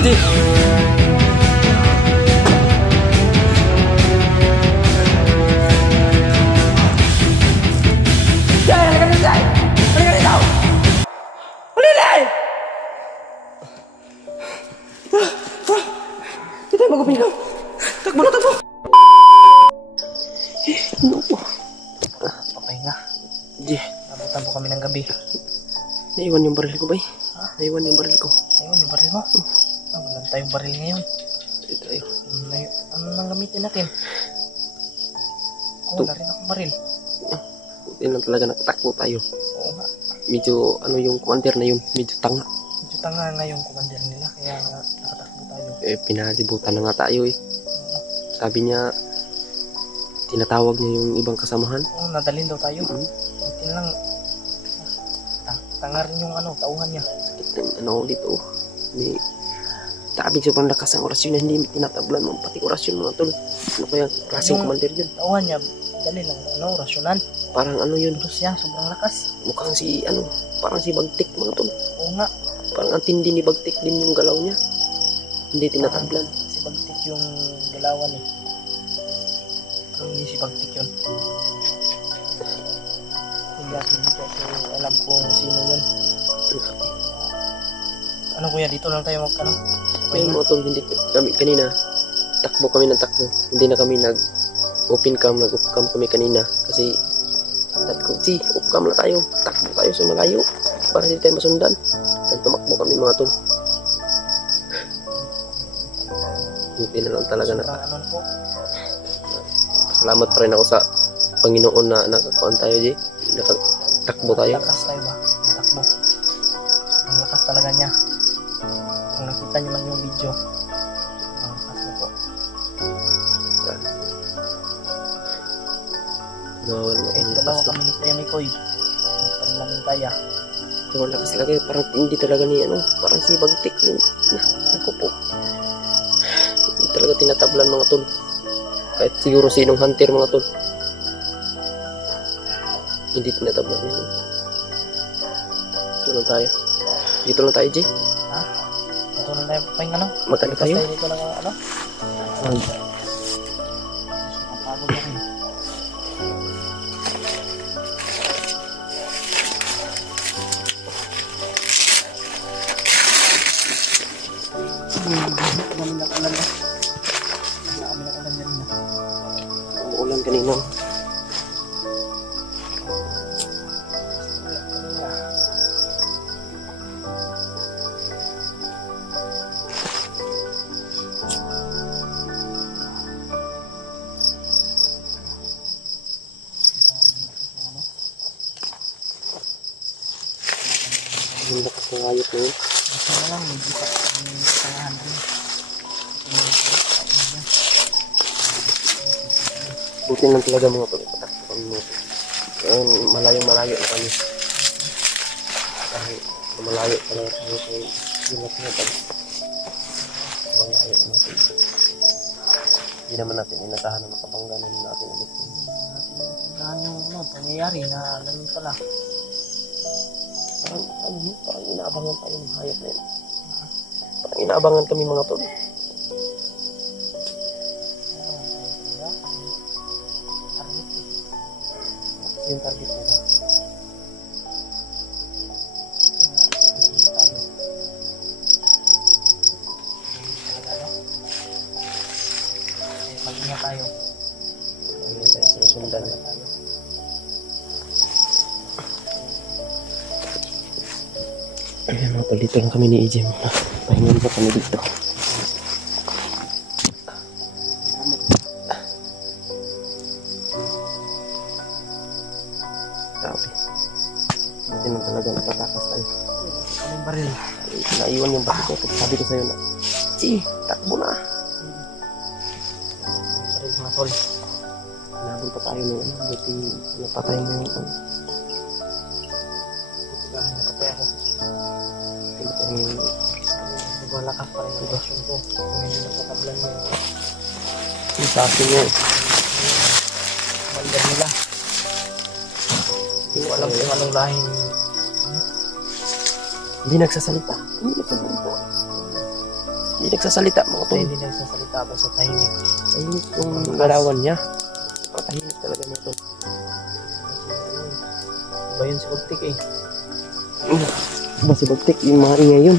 Di. Jay, halika dito, Jay! Halika dito! Halika! Hindi tayo magupingaw. Takbo na, takbo! Naku. Papahinga. Di. Nabutan po kami ng gabi. Naiwan yung baril ko, bay. Naiwan yung baril ko. Ayun, yung baril mo. Wala tayong baril ngayon. Ito tayo. Ano nang gamitin natin? Wala rin akong baril. Buti lang talaga nakatakbo tayo. Oo nga. Medyo, ano yung commander na yun, medyo tanga. Medyo tanga nga yung commander nila, kaya nakatakbo tayo. Pinalibutan na nga tayo Sabi niya, tinatawag niya yung ibang kasamahan. Oo, nadalhin daw tayo. Buti lang, tanga rin yung tauhan niya. Sakit na ulit May tabig sobrang lakas ang orasyon na hindi tinatablan mo. Pati orasyon mga tol. Ano kaya klaseng commander yun? Tauhan niya, dali lang, rasyonan. Parang yun. Terus siya, sobrang lakas. Mukhang parang si Bagtik mga tol. Oo nga. Parang ang tindi ni Bagtik din yung galaw niya. Hindi tinatablan. Si Bagtik yung galawan Parang hindi si Bagtik yun. Hindi kasi alam kung sino yun. Ano kuya, dito lang tayo Ayun mga tol, hindi kami kanina. Takbo kami ng takbo. Hindi na kami nag-open cam kami kanina. Kasi off cam na tayo. Takbo tayo sa malayo. Para hindi tayo masundan. At tumakbo kami mga tol. Hindi na lang talaga na. Salamat pa rin ako sa Panginoon na nakakuan tayo, Jay. Nakatakbo tayo. Lakas tayo ba? Natakbo. Ang lakas talaga niya. Kung nakita niyo man yung video, ang lakas na po. Dalawa kami ni Kuya Mikoy. Hindi pa rin namin kaya. Sobrang lakas talaga. Parang hindi talaga ni parang si Bagtik yun. Naku po. Hindi talaga tinatablan mga tol. Kahit siguro sinong hunter mga tol. Hindi tinatablan yun. Dito lang tayo. Dito lang tayo, Jay. Ha? Dito lang tayo papahinga Magkano tayo? Dito lang Pagod na rin. Dami na ulan na rin Umuulan kanina. Yung lakas ng hayop na yun. Basta na lang, medyo pa ang tangahan rin. Buti lang talaga mga tol. Patakbo kami mo. Malayo na kami. Kahit malayo talaga tayo kay yung natin. Malayo na natin. Hindi naman natin inatahan na makabangganan natin ulit. Natin yung pangyayari na ganun pala. Parang inaabangan tayo ng hayop na yun. Parang inaabangan kami mga tol. Yung target nila. Mag-ingat tayo. Mag-ingat tayo, sinusundan na tayo. Ayan mga tol, dito lang kami ni EJ. Pahingan pa kami dito. Grabe. Buti lang talaga napatakas tayo. Anong baril? Naiwan yung bakit ko. Sabi ko sa'yo na, takbo na. Baril mga tol. Nabol pa tayo nung buti napatay mo yung Buti kami napatay ako. Malakas pa rin ang relasyon ko. Hindi nagtatablan mo yung sa akin yun. Bandar nila. Hindi ko alam kung anong lahing. Hindi nagsasalita. Hindi nagsasalita mga tol. Hindi nagsasalita ba sa tahimik. Tahimik yung galawan niya. Tahimik talaga mga tol. Iba yun si Bagtik eh. Ba si Bagtik, yung mga ingay yun.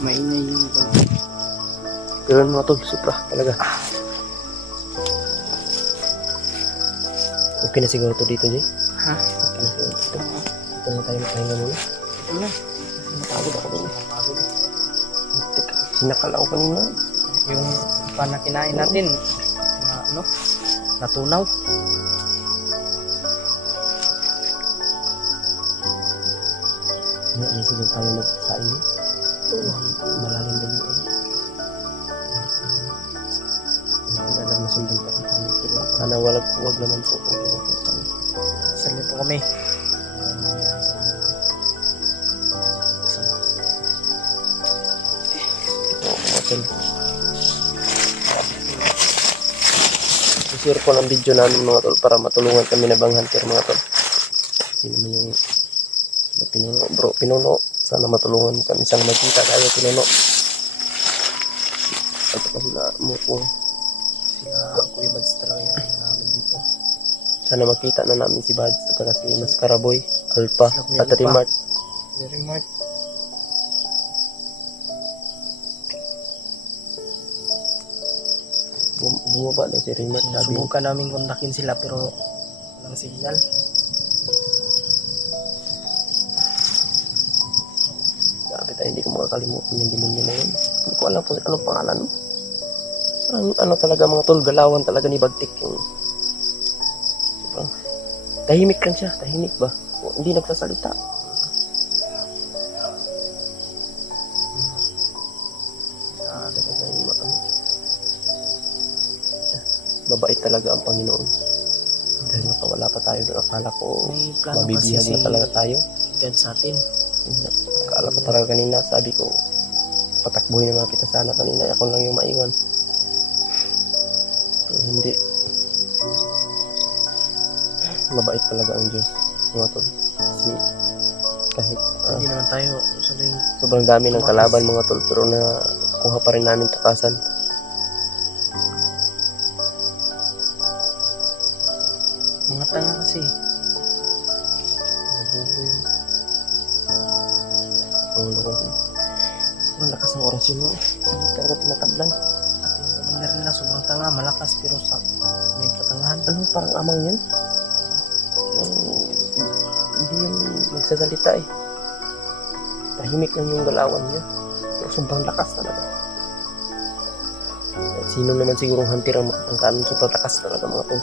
Maingay yung Bagtik. Pero mga tol, supra talaga. Okay na siguro to dito, Jay. Ha? Okay na siguro dito. Dito na tayo makahinga muna. Ito na. Napagod ako doon. Sinakal ako kanina. Yung panakinain natin, na, ano, natunaw. Hindi siguro tayo nagsain mo. Malalim din yung ano. Hindi na masundan pa rin tayo. Pero sana wag naman po kung pupunta. Salit po kami. I-share ko ng video namin mga tol para matulungan kami na bang hunter mga tol. Sino mo yung pinuno bro, pinuno. Sana matulungan kami, sana makita tayo pinuno. At pa sila mo po. Sila Kuya Bads talaga yung ano namin dito. Sana makita na namin si Bads at saka si Mascaraboy, Alpha, Kuya at Alpha. Remart. Very much. Bumaba daw si Remart. Sabi, Subukan namin kontakin sila pero walang signal. sabi tayo, hindi ko makakalimutan yung demonyo na yun. Hindi ko alam po anong pangalan. Ano talaga mga tol, galawan talaga ni Bagtik yung tahimik lang siya, tahimik ba? Hindi nagsasalita. Talaga yung mabait talaga ang Panginoon. Dahil nakawala pa tayo doon, akala ko May plano kasi mabibihag si na talaga tayo. God sa atin. Akala ko talaga kanina, sabi ko patakbuhin naman kita sana kanina, ako lang yung maiwan. Pero hindi. Mabait talaga ang Diyos mga tol. Kasi kahit Hindi naman tayo sabihin sobrang dami ng kalaban mga tol, pero nakuha pa rin namin takasan. mga tanga kasi. Nabubo yun. Ang lakas ng orasyon mo. Hindi talaga tinatablan. At yung commander nila sobrang tanga, malakas pero sa may katangahan. Ano parang amang yan? Hindi yung nagsasalita eh. Tahimik lang yung galawan niya. Pero sobrang lakas talaga. Sino naman sigurong hunter ang kanon, sobrang lakas talaga mga tol.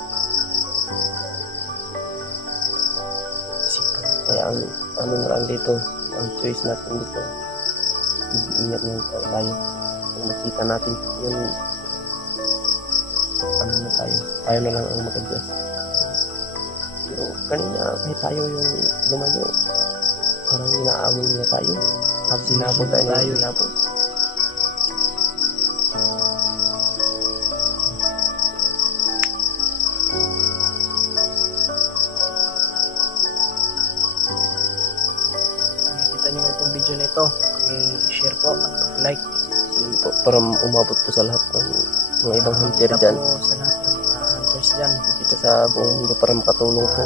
Kaya ang ano na lang dito, ang choice natin dito, ingat na tayo. Kung makita natin, yun, ano na tayo na lang ang mag-adjust. Pero kanina, kahit tayo yung lumayo, parang inaamoy na tayo. Sinabot tayo. Kita nyo itong video na ito. I-share po at like. Yun po, para umabot po sa lahat ng mga ibang hunter dyan. Sa lahat ng mga hunters dyan. Kita sa buong mundo para makatulong po.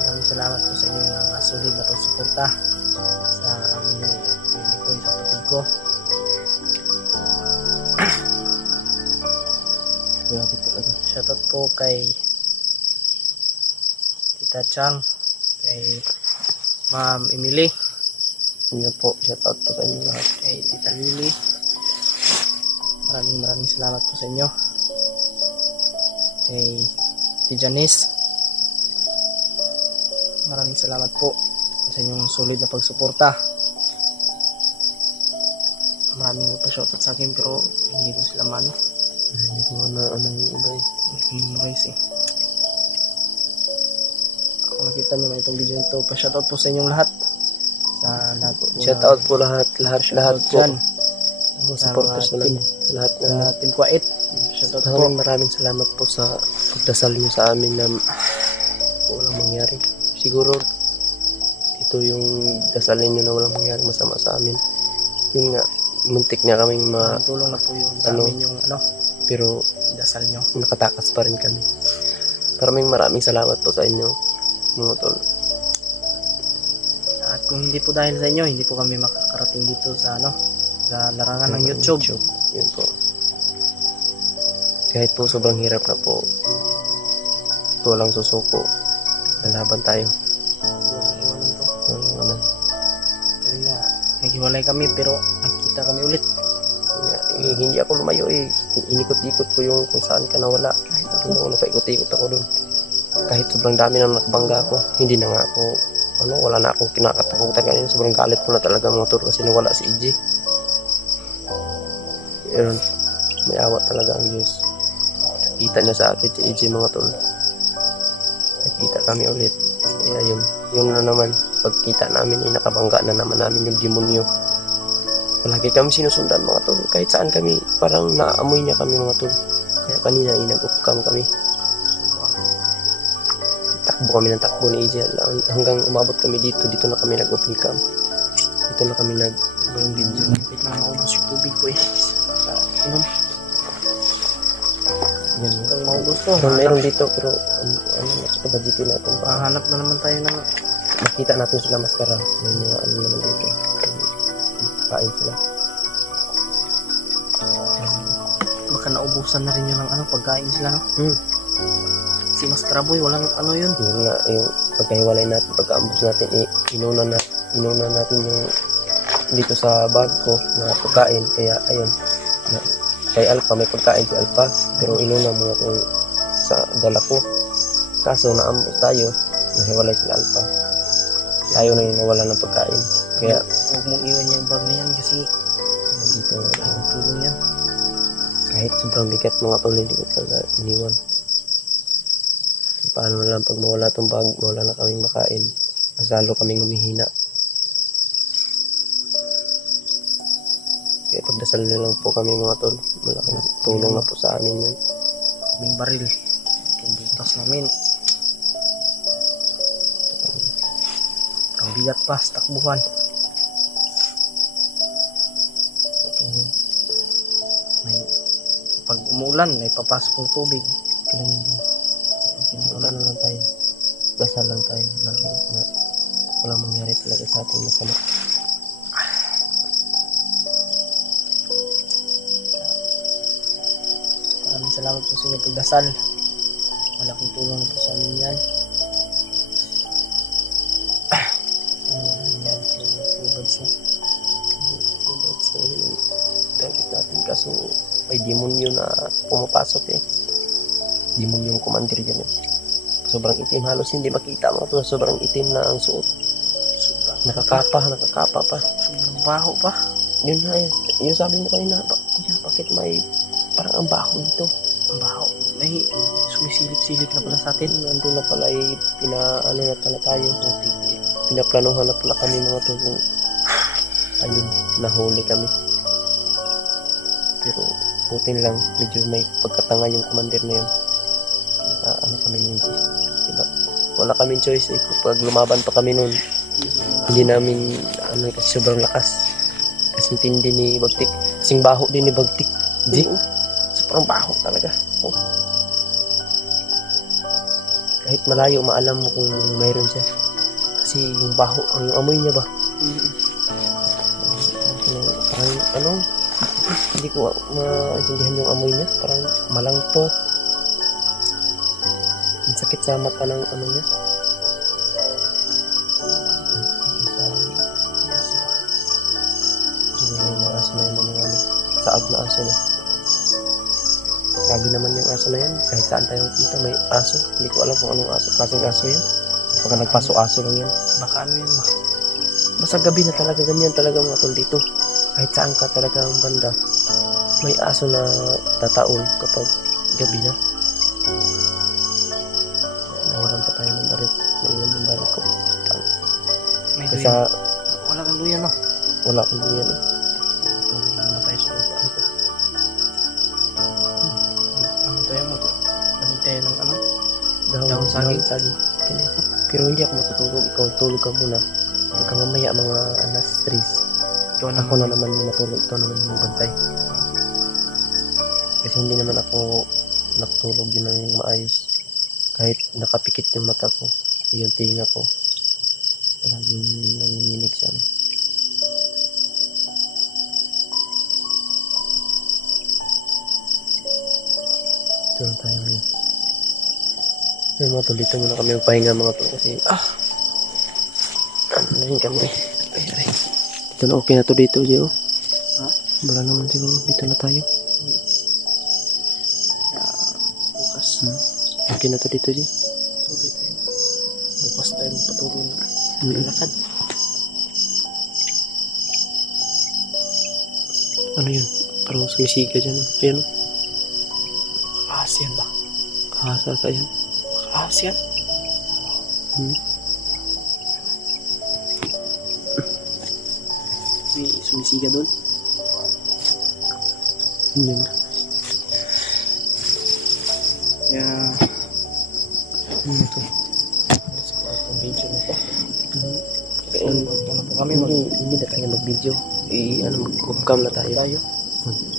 Maraming salamat po sa inyong mga solid na pagsuporta sa aming pili ko, sa kapatid ko. Grabe talaga. Shoutout po kay Tita Chang, kay Ma'am Emily, Yun po, shoutout po sa inyo lahat. kay Tita Lily. Maraming salamat po sa inyo. Kay Tita Janice, maraming salamat po sa inyong solid na pagsuporta. Maraming nagpa-shoutout sa akin pero hindi ko sila mano. Hindi ko nga na ano yung iba eh. Memorize eh. Kung nakita nyo na itong video nito, pa-shoutout po sa inyong lahat. Sa lahat po. Shoutout po lahat po. Dyan. Mga supporters mo namin. Sa lahat na Sa Team Kuwait. Shoutout po. maraming salamat po sa pagdasal niyo sa amin na walang mangyari. Siguro ito yung dasal niyo na walang mangyari masama sa amin. Yun nga, muntik na kaming tulong na po yun sa ano, amin yung pero dasal nyo. nakatakas pa rin kami. Maraming salamat po sa inyo, mga tol. At kung hindi po dahil sa inyo, hindi po kami makakarating dito sa sa larangan ng YouTube. Yun po. Kahit po sobrang hirap na po, walang susuko, lalaban tayo. Iwanan to. Iwanan. Kaya nga, naghiwalay kami pero nagkita kami ulit. Hindi ako lumayo eh. Inikot-ikot ko yung kung saan ka nawala. Kahit ako napaikot-ikot ako dun. Kahit sobrang dami na nakabangga ako, hindi na nga ako, wala na akong kinakatakutan kanina. Sobrang galit ko na talaga mga tol kasi nawala si EJ. Pero may awa talaga ang Diyos. Nakita niya sa akin si EJ mga tol. Nakita kami ulit. Kaya yun na naman. Pagkita namin, nakabangga na naman namin yung demonyo. Palagi kami sinusundan mga tol. Kahit saan kami, parang naamoy niya kami mga tol. Kaya kanina nag-upcam kami. Takbo kami ng takbo ni EJ. Hanggang umabot kami dito. Dito na kami nag-open cam. Dito na kami nag-video. Wait lang, maubos yung tubig ko eh. Inom. Yan. Kung maubos to, Meron dito pero ito budgetin natin. Hahanap na naman tayo ng Makita natin sila maskara. May mga naman dito. Kain sila. baka naubusan na rin yun ng pagkain sila, no? Si Maskara Boy, walang yun. Yun nga, yung pagkahiwalay natin, pagkaambos natin, inuna natin yung dito sa bag ko na pagkain. Kaya ayun, kay Alpha may pagkain si Alpha, pero inuna mo itong sa dala ko. Kaso naambos tayo, nahiwalay si Alpha. Tayo na yung nawala ng pagkain. Kaya huwag mong iwan yung bag na yan kasi dito ang tulong yan. kahit sobrang bigat mga tol, hindi ko talaga iniwan. Paano na lang pag mawala tong bag, mawala na kaming makain, mas lalo kaming humihina. Kaya pagdasal na lang po kami mga tol, malaking tulong na po sa amin yun. Kaming baril itong butas namin, ang bigat pa sa takbuhan. May pag umulan may papasok ng tubig. Wala na lang tayo, dasal lang tayo na walang mangyari talaga sa ating masama. Maraming salamat po sa inyong pagdasal, malaking tulong na po sa amin yan. Yan, earbuds na. Target natin kaso may demonyo na pumapasok demonyo yung commander dyan sobrang itim, halos hindi makita mga to, sobrang itim na ang suot, nakakapa pa, Sobrang baho pa. yun na yun sabi mo kanina, kuya bakit may parang ang baho dito, Ang baho, may sumisilip-silip na pala sa atin. nandun na pala pinaano na pala tayo, pinaplanuhan na pala kami mga to kung ayun, nahuli kami. Pero putin lang, medyo may pagkatanga yung commander na yun. Kami ninja, diba? Wala kaming choice pag lumaban pa kami nun, hindi namin kasi sobrang lakas, kasing tindi ni Bagtik, kasing baho din ni Bagtik, sobrang baho talaga. Kahit malayo maalam mo kung mayroon siya kasi yung baho, yung amoy niya ba, parang hindi ko maintindihan yung amoy niya, parang malangto. Ang sakit sa mata ng niya. Yung mga aso na yan saag na aso na. Lagi naman yung aso na yan. Kahit saan tayo punta may aso. Hindi ko alam kung anong aso. Klaseng aso yan. Baka nagpaso-aso lang yan. Baka yan ba? Basta gabi na talaga ganyan talaga mga tol dito. Kahit saan ka talaga ang banda, may aso na tataon kapag gabi na. Nawalan pa tayo ng baril. Nailan yung baril ko. May Kasi duyan. Wala kang duyan, no? wala akong duyan. Tulog naman tayo sa lupa. Ano tayo mo? Balik tayo ng Dahon saging. Pero hindi ako matutulog. Ikaw tulog ka muna. Pagka mamaya mga alas 3. Ikaw Ako na naman yung natulog, ito naman yung bantay. Kasi hindi naman ako natulog yun ng maayos. Kahit nakapikit yung mata ko, yung tinga ko, palaging nanginginig siya. Ito lang tayo ngayon. Ay mga tol, dito muna kami magpahinga mga tol kasi ano na rin kami. Ay. Dito na okay na to dito, Gio. Ha? Wala naman siguro, dito na tayo. Bukas. Okay na to dito, Gio. Tuloy tayo. Bukas tayo patuloy na. Lakad. Ano yun? Parang sumisiga dyan. Ayan o. Asian ba? Kahasasa yan. Asian? May sumisiga doon? Yun. Kaya... Ano to? Ang video na to. Kaya, Magpunta po kami. hindi na tayo mag-video. Mag-cam na tayo.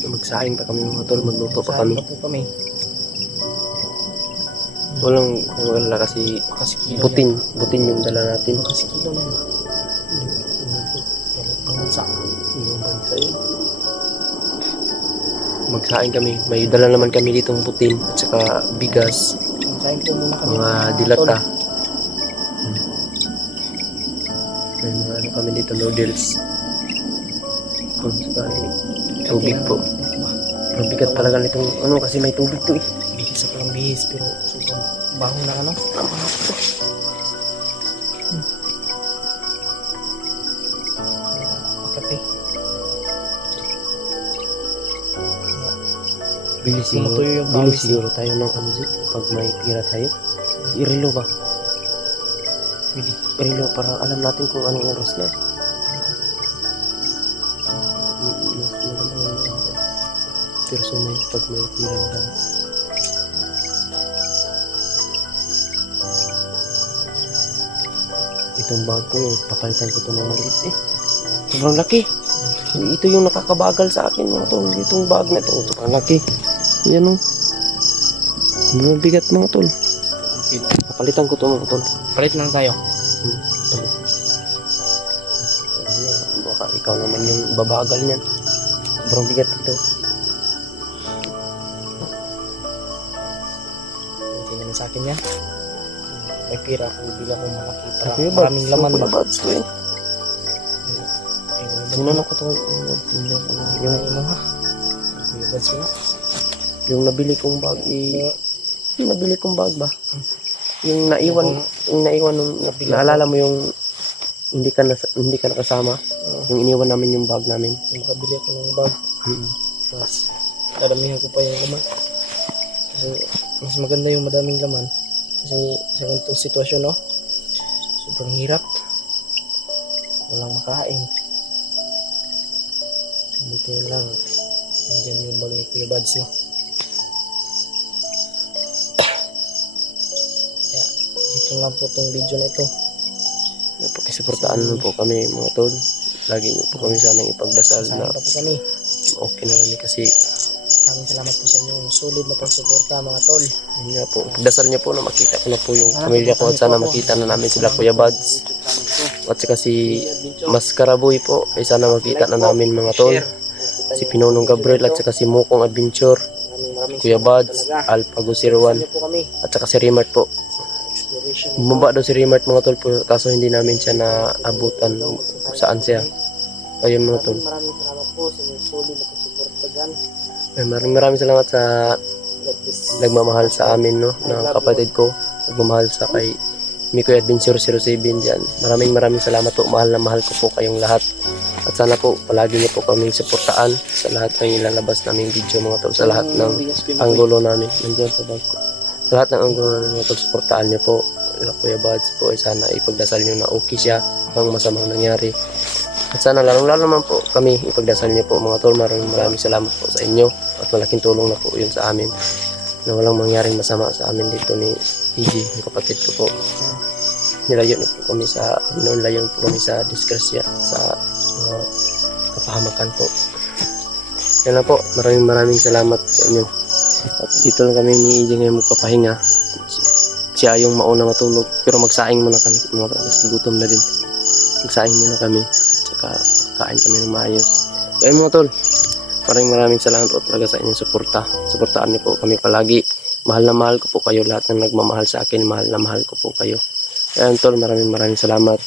Magsaing pa kami mga tol. Magluto pa kami. Saan pa po kami? Walang wala kasi butin yung dala natin. Kasi kilo na yun. Ibang bansa. Ibang bansa yun. Magsaing kami. May dala naman kami ditong butin at saka bigas. Magsaing po muna kami. Mga dilata. May mga ano kami dito, noodles. Tubig po. Ang bigat talaga nitong ano kasi may tubig to eh. Bihis ako ng bihis pero sobrang baho na ano. Ang baho to. Makati. Tumutuyo yung Bili pawis. siguro tayo ng ano dito pag may tira tayo. Irelo ba? Pwede. Irelo para alam natin kung anong oras na. Mas maganda yung personal pag may tira tayo. Itong bag ko eh, papalitan ko ito ng maliit eh. Sobrang laki. Ito yung nakakabagal sa akin mga tol. Itong bag na ito, sobrang laki. Yan o. Mga bigat mga tol. Papalitan ko ito mga tol. Palit lang tayo. Palit. Baka ikaw naman yung babagal niyan. Sobrang bigat ito. Hindi naman sa akin yan. May pira ko, bila ko malaki para Kuya Bads, maraming laman Kuya ba? Bads to eh. Sinanong ko ito. Yung imo ha? Kuya Bads yun. Yung nabili kong bag yung nabili kong bag ba? Yung naiwan nung naalala mo yung hindi ka nakasama. Yung iniwan namin yung bag namin. Yung kabili ako ng bag. Mas dadamihan ko pa yung laman. Kasi mas maganda yung madaming laman. Kasi sa ganitong sitwasyon, no? Sobrang hirap. Walang makain. Buti lang. Nandiyan yung bag ni Kuya Bads, no? Kaya, dito lang po itong video na ito. Pakisuportaan mo po kami mga tol. Lagi niyo po kami sanang ipagdasal na Sasama pa po kami. okay na kami kasi Maraming salamat po sa inyong solid na pagsuporta, mga tol. yun nga po, pagdasal niyo po na makita ko na po yung pamilya ko at sana makita na namin sila Kuya Bads at saka si Maskaraboy po ay sana makita na namin mga tol, si Pinonong Gabriel at saka si Mukong Adventure, Kuya Bads, Alpago 01 po kami. at saka si Rimart po. Bumaba daw si Rimart mga tol po, kaso hindi namin siya naabutan saan siya. Ayun mga tol. Maraming salamat po sa inyong solid na pagsuporta dyan. Maraming salamat sa nagmamahal sa amin, no, ng kapatid ko, nagmamahal sa kay Mikoy Adventure 07 dyan. Maraming salamat po, mahal na mahal ko po kayong lahat at sana po palagi niyo po kaming suportaan sa lahat ng ilalabas naming video mga tol, sa lahat ng anggulo namin nandiyan sa bag ko, sa lahat ng anggulo namin mga tol, suportaan niyo po Kuya Bads po, ay sana ipagdasal niyo na okay siya ang masamang nangyari. At sana lalong-lalo naman po kami ipagdasal niyo po mga tol. Maraming salamat po sa inyo at malaking tulong na po yun sa amin na walang mangyaring masama sa amin dito ni PG, yung kapatid ko po. Nilayo na po kami sa Panginoon, layo po kami sa disgrasya, sa kapahamakan po. Yan lang po, maraming salamat sa inyo. At dito lang kami ni EJ ngayon magpapahinga. Siya yung mauna matulog, pero magsaing muna kami kasi gutom na din. Magsaing muna kami at saka kain kami ng maayos. Yan mga tol, maraming salamat po talaga sa inyong suporta. Suportaan niyo po kami palagi. Mahal na mahal ko po kayo, lahat ng nagmamahal sa akin, mahal na mahal ko po kayo. Yan tol, maraming salamat.